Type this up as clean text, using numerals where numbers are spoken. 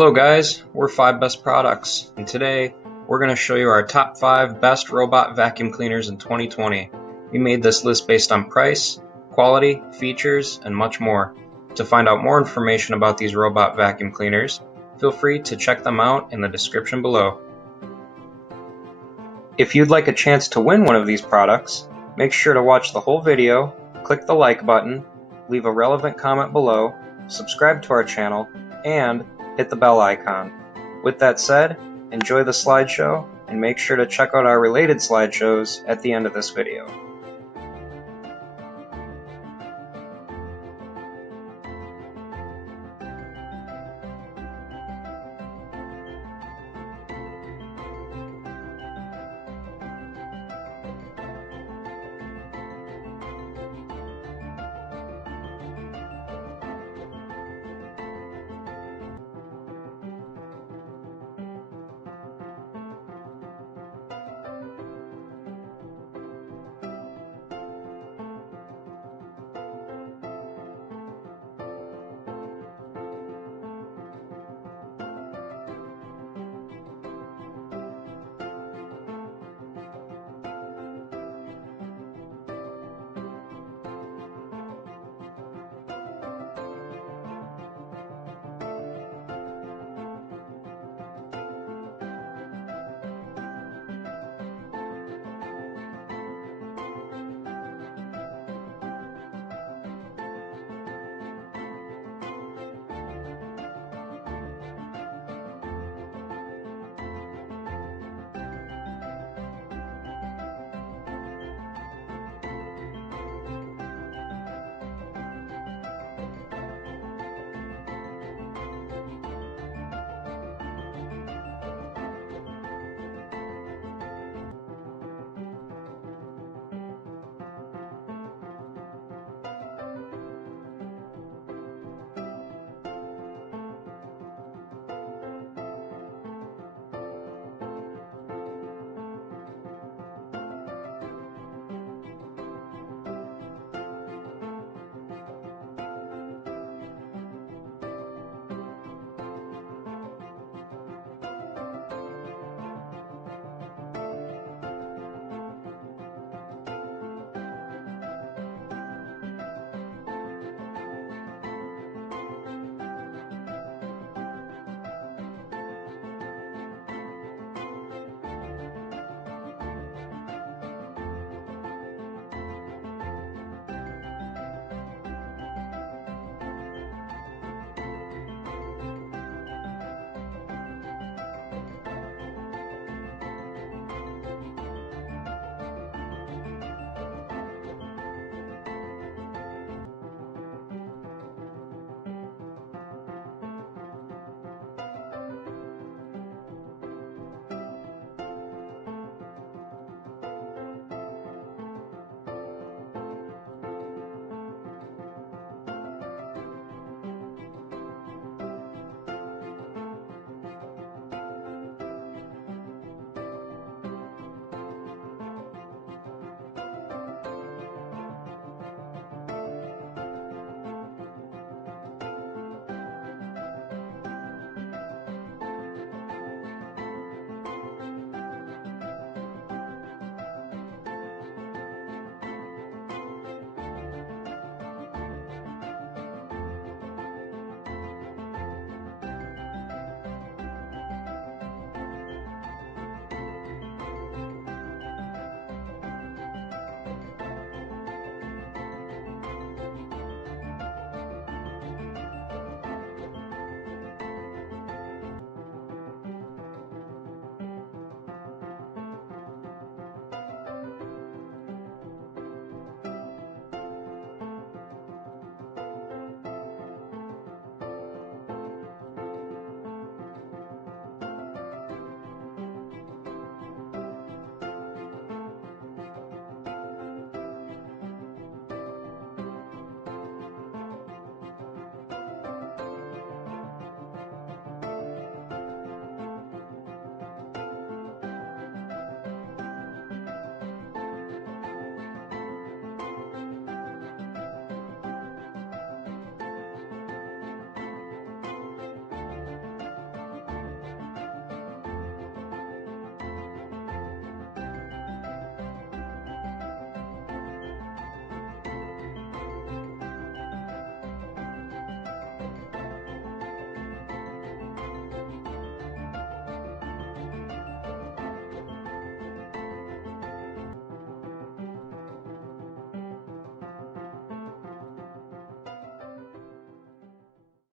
Hello guys, we're 5 Best Products, and today we're going to show you our top 5 best robot vacuum cleaners in 2020. We made this list based on price, quality, features, and much more. To find out more information about these robot vacuum cleaners, feel free to check them out in the description below. If you'd like a chance to win one of these products, make sure to watch the whole video, click the like button, leave a relevant comment below, subscribe to our channel, and hit the bell icon. With that said, enjoy the slideshow and make sure to check out our related slideshows at the end of this video.